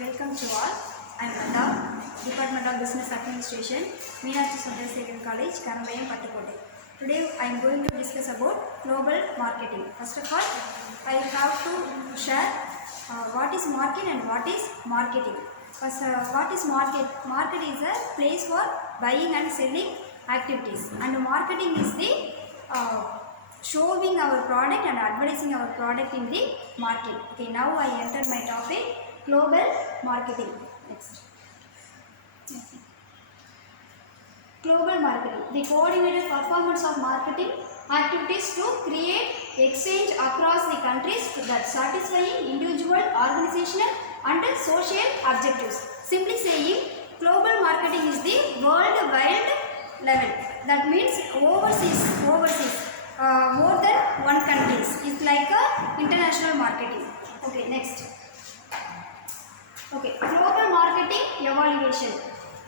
Welcome to all. I am Nanda, Department of Business Administration, Meenakshi Sundarsegaran College, Karambayam, Pattukotte. Today I am going to discuss about global marketing. First of all, I have to share what is market and what is marketing. First, what is market? Market is a place for buying and selling activities, and marketing is the showing our product and advertising our product in the market. Okay, now I enter my topic, global marketing. Next. Global marketing, the coordinated performance of marketing activities to create exchange across the countries that satisfying individual, organizational and social objectives. Simply saying, global marketing is the worldwide level. That means overseas, more than one countries. It's like a international marketing. Okay, next. Okay, global marketing evaluation.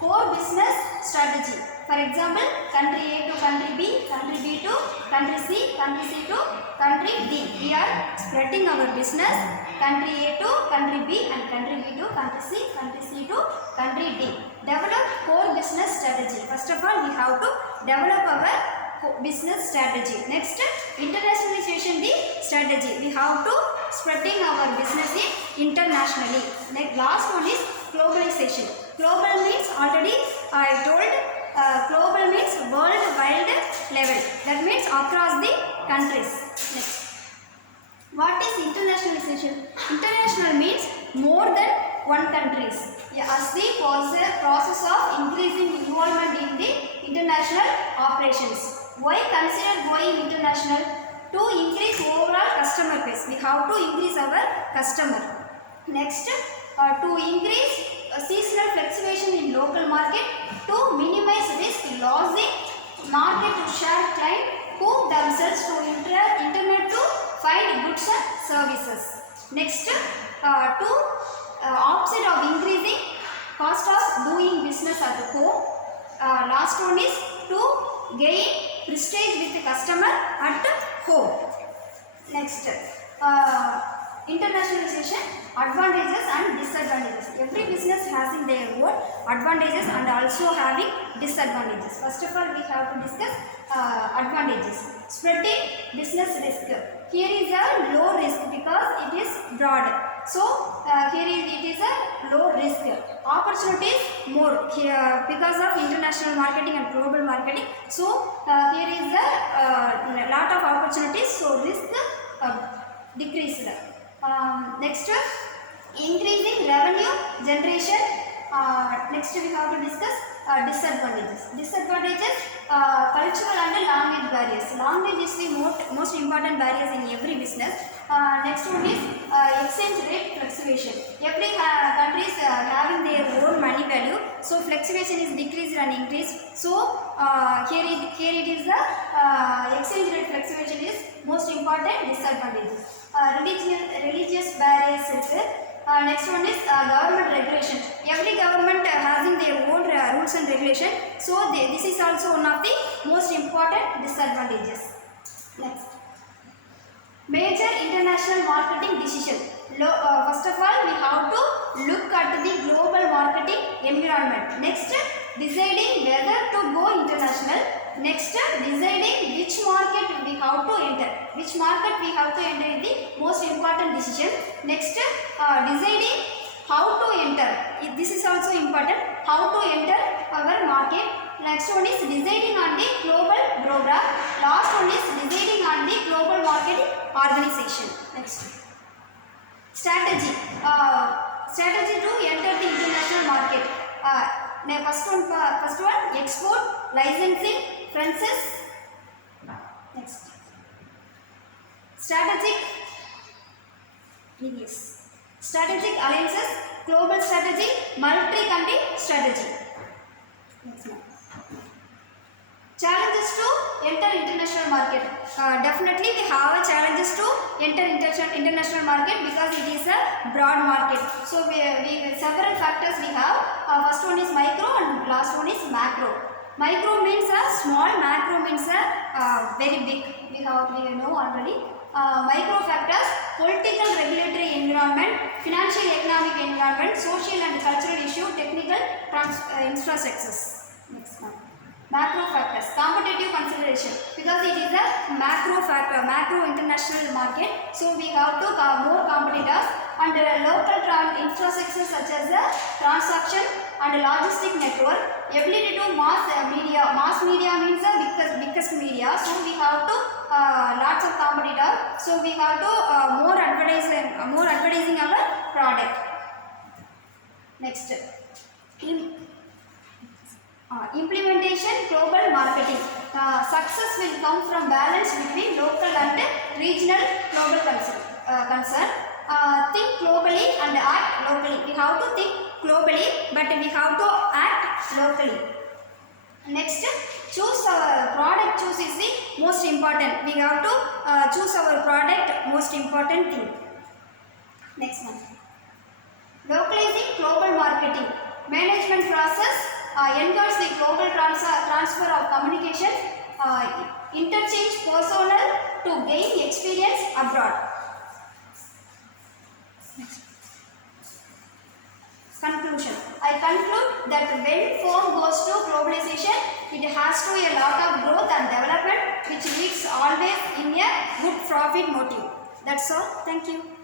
Core business strategy. For example, country A to country B, country B to country C to country D. We are spreading our business country A to country B and country B to country C to country D. Develop core business strategy. First of all, we have to develop our business strategy. Next, internationalization the strategy. We have to spreading our business internationally. Next, last one is globalization. Global means already I told. Global means worldwide level. That means across the countries. Next, what is internationalization? International means more than one countries. As the process of increasing involvement in the international operations. Why consider going international? To increase overall customer base. We have to increase our customer. Next, to increase seasonal fluctuation in local market, to minimize risk losing market to share client who themselves to internet to find goods and services. Next, to opposite of increasing cost of doing business at home. Last one is to gain prestige with the customer at home. Next, internationalization, advantages and disadvantages. Every business has in their own advantages and also having disadvantages. First of all, we have to discuss advantages. Spreading business risk. Here is a low risk because it is broad. So it is a low risk. Opportunities more here because of international marketing and global marketing. So here is a lot of opportunities. So risk decreased. Next, increasing revenue generation. Next, we have to discuss disadvantages. Disadvantages, cultural and language barriers. Language is the most important barriers in every business. Next one is exchange rate fluctuation. Every country is having their own money value, so fluctuation is decreased and increased. So here it is the exchange rate fluctuation is most important disadvantages. Religious barriers. Next one is government regulation. Every government having their own rules and regulation. So this is also one of the most important disadvantages. Next, major international marketing decision. First of all, we have to look at the global marketing environment. Next, deciding whether to go international. Next, deciding which market we have to enter. Which market we have to enter is the most important decision. Next, deciding how to enter. This is also important. How to enter our market. Next one is deciding on the global program. Last one is deciding on the global marketing organization. Next, strategy. Strategy to enter the international market. First one, export, licensing, franchise. Next, strategic alliances, global strategy, multi-country strategy. Next one, challenges to enter international market. Definitely we have challenges to enter international market because it is a broad market. So we several factors we have. First one is micro and last one is macro. Micro means a small, macro means a very big. We know already. Micro factors, political regulatory environment, financial economic environment, social and cultural issue, technical infrastructures. Next one. Macro factors, competitive consideration, because it is a macro factor, macro international market, so we have to more competitors, and local infrastructure such as the transaction and logistic network, ability to mass media means the biggest media, so we have to lots of competitors, so we have to more advertising our product. Next, implementation global marketing. Success will come from balance between local and regional global concern. Think globally and act locally. We have to think globally, but we have to act locally. Next, choose our product. Choose is the most important. We have to choose our product, most important thing. Next one. Localizing global marketing. Management process ensures the global transfer of communication, interchange personnel to gain experience abroad. Conclusion. I conclude that when firm goes to globalization, it has to be a lot of growth and development, which leads always in a good profit motive. That's all. Thank you.